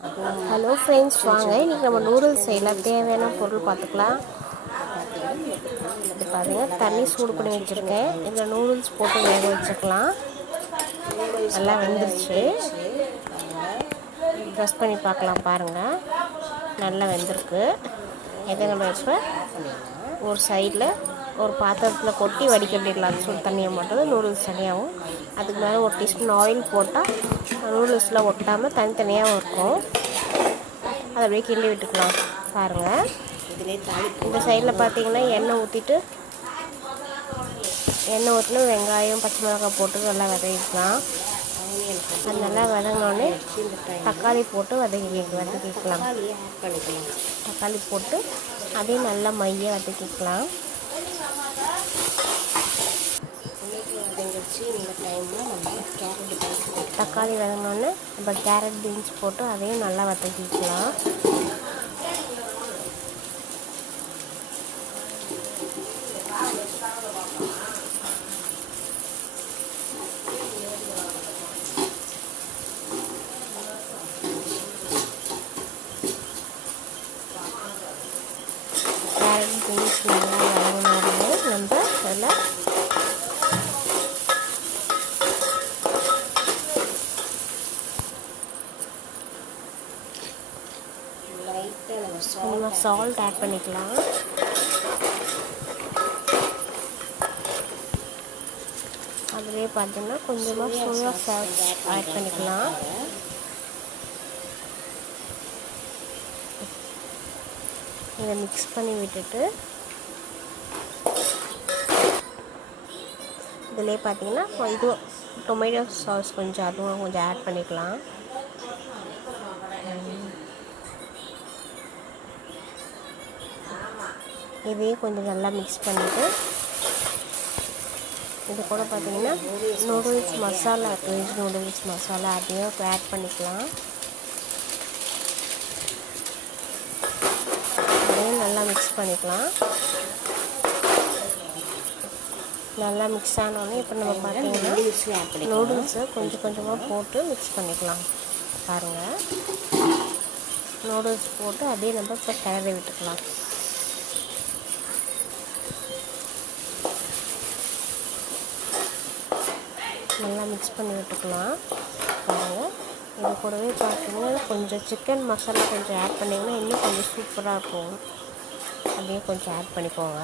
Hello friends, வாங்க இன்றைக்கி நம்ம நூடுல்ஸ் செய்யலாம். தேவையான பொருள் பார்த்துக்கலாம். இது பாருங்கள், தண்ணி சூடு பண்ணி வச்சுருக்கேன். இதில் நூடுல்ஸ் போட்டு வேக வச்சுக்கலாம். நல்லா வெந்துருச்சு. ப்ரெஸ் பண்ணி பார்க்கலாம். பாருங்கள், நல்லா வெந்திருக்கு. இதை நம்ம இப்போ ஒரு சைடில் ஒரு பாத்திரத்தில் கொட்டி வடிகட்டிடலாம். சூடு தண்ணியை மட்டும் நூடுல்ஸ் தனியாகவும், அதுக்கு மேலே ஒரு டீஸ்பூன் ஆயில் போட்டால் நூடுல்ஸ்லாம் ஒட்டாமல் தனித்தனியாகவும் இருக்கும். அதை அப்படியே கிண்டி விட்டுக்கலாம். பாருங்கள், இந்த சைடில் பார்த்தீங்கன்னா எண்ணெய் ஊற்றிட்டு வெங்காயம் பச்சை மிளகாய் போட்டு நல்லா வதக்கிக்கலாம். அது நல்லா வதங்கினோடனே தக்காளி போட்டு வதக்கிக்கலாம். தக்காளி போட்டு அதையும் நல்லா மைய வதக்கிக்கலாம். தக்காளி வதங்கினோடனே இப்போ கேரட் பீன்ஸ் போட்டு அதையும் நல்லா வதக்கிக்கலாம். கேரட் பீன்ஸ் நல்லா வதங்கினோடனே நம்ம அதில் சால்ட் ஆட் பண்ணிக்கலாம். அதுலேயே பார்த்தீங்கன்னா கொஞ்சமாக சோயா சாஸ் ஆட் பண்ணிக்கலாம். இதை மிக்ஸ் பண்ணி விட்டுட்டு இதிலே பார்த்தீங்கன்னா இது டொமேட்டோ சாஸ் அதுவும் கொஞ்சம் ஆட் பண்ணிக்கலாம். இதையும் கொஞ்சம் நல்லா மிக்ஸ் பண்ணிவிட்டு இது கூட பார்த்தீங்கன்னா noodles masala, veg noodles masala அதையும் ஆட் பண்ணிக்கலாம். அதையும் நல்லா மிக்ஸ் பண்ணிக்கலாம். நல்லா மிக்ஸ் ஆனோடனே இப்போ நம்ம பார்த்தீங்கன்னா நூடுல்ஸை கொஞ்சம் கொஞ்சமாக போட்டு மிக்ஸ் பண்ணிக்கலாம். பாருங்கள், நூடுல்ஸ் போட்டு அப்படியே நம்ம இப்போ கிளறி விட்டுக்கலாம். நல்லா மிக்ஸ் பண்ணி விட்டுக்கலாம். பாருங்கள், இது கூடவே பார்த்தீங்கன்னா கொஞ்சம் சிக்கன் மசாலா கொஞ்சம் ஆட் பண்ணிங்கன்னா இன்னும் கொஞ்சம் சூப்பராக இருக்கும். அப்படியே கொஞ்சம் ஆட் பண்ணிக்கோங்க.